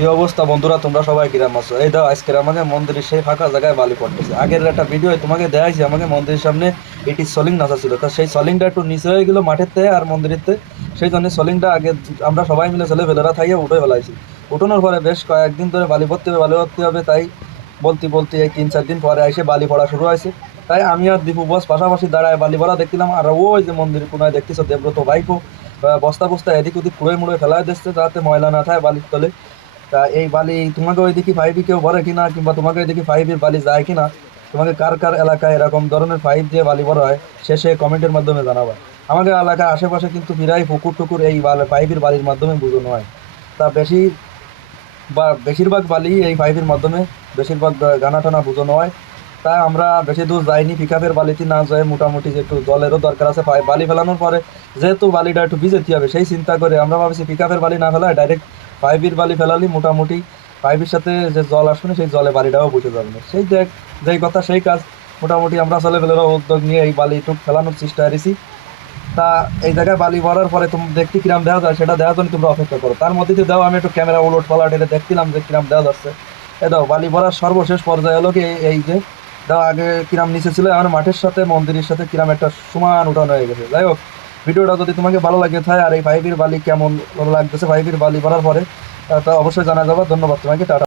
কি অবস্থা বন্ধুরা, তোমরা সবাই কিরাম আছো? এই দাও আজকে আমাকে মন্দিরের সেই ফাঁকা জায়গায় বালি পড়তেছে। আগের একটা ভিডিও তোমাকে দেখাইছি, আমাকে মন্দিরের সামনে এটি সলিং নাচা ছিল, তা সেই সলিংটা একটু নিচে হয়ে গেল মাঠের থেকে আর মন্দিরের থেকে। সেই জন্য সলিংটা আগে আমরা সবাই মিলে ছেলে ফেলেরা থাইয়ে উঠে ফেলাইছি। উঠানোর পরে বেশ কয়েকদিন ধরে বালি ভরতে হবে, তাই বলতে বলতে এই 3-4 দিন পরে এসে বালি পড়া শুরু হয়েছে। তাই আমি আর দীপু বস পাশাপাশি দাঁড়ায় বালি ভরা দেখছিলাম, আর ওই যে মন্দির কোনায় দেখতেছো দেবব্রত ভাইপো বস্তা বস্তা এদিক ওদিক কুড়ে মুড়ে ফেলায় দিচ্ছে যাতে ময়লা না থাকে বালির তলে। তা এই বালি তোমাকে ওইদিকে ফাইভি কেউ ভরে কিনা, কিংবা তোমাকে ওইদিকে ফাইভের বালি যায় কিনা, তোমাকে কার কার এলাকায় এরকম ধরনের ফাইভ দিয়ে বালি ভরা হয় শেষে কমেন্টের মাধ্যমে জানাবা। আমাদের এলাকার আশেপাশে কিন্তু প্রায় পুকুর টুকুর এই ফাইভের বালির মাধ্যমে বোঝানো হয়। তা বেশিরভাগ বালি এই ফাইভের মাধ্যমে বেশিরভাগ গানা টানা বোঝানো হয়। তাই আমরা বেশি দূর যাইনি, পিকআপের বালিতে না যায়, মোটামুটি যে একটু জলেরও দরকার আছে বালি ফেলানোর পরে, যেহেতু বালিটা একটু ভিজেতে হবে সেই চিন্তা করে আমরা ভাবছি পিকআপের বালি না ফেলায় ডাইরেক্ট পাইপের বালি ফেলালি মোটামুটি পাইপের সাথে যে জল আসবে না সেই জলে বালিটাও বুঝে যাবে না। সেই দেখ যেই কথা সেই কাজ, মোটামুটি আমরা ছেলে ফেলেরা উদ্যোগ নিয়ে এই বালি টুক ফেলানোর চেষ্টা করেছি। তা এই জায়গায় বালি ভরার পরে তুমি দেখতে কিরাম দেওয়া যায় সেটা দেওয়ার জন্য তোমরা অপেক্ষা করো। তার মধ্যে দিয়ে দাও আমি একটু ক্যামেরা উলট পালাট এটা দেখছিলাম যে কিরাম দেওয়া যাচ্ছে। এ দাও বালি ভরার সর্বশেষ পর্যায়ে হলো কি এই যে দাও, আগে কিরাম নিচে ছিল, এখন মাঠের সাথে মন্দিরের সাথে কিরাম একটা সমান উঠানো হয়ে গেছে। যাই হোক, ভিডিওটা যদি তোমাকে ভালো লাগে থাকে আর এই পাইপের বালি কেমন লাগতেছে পাইপের বালি ভরার পরে, তা অবশ্যই জানা যাবে। ধন্যবাদ তোমাকে, টাটা।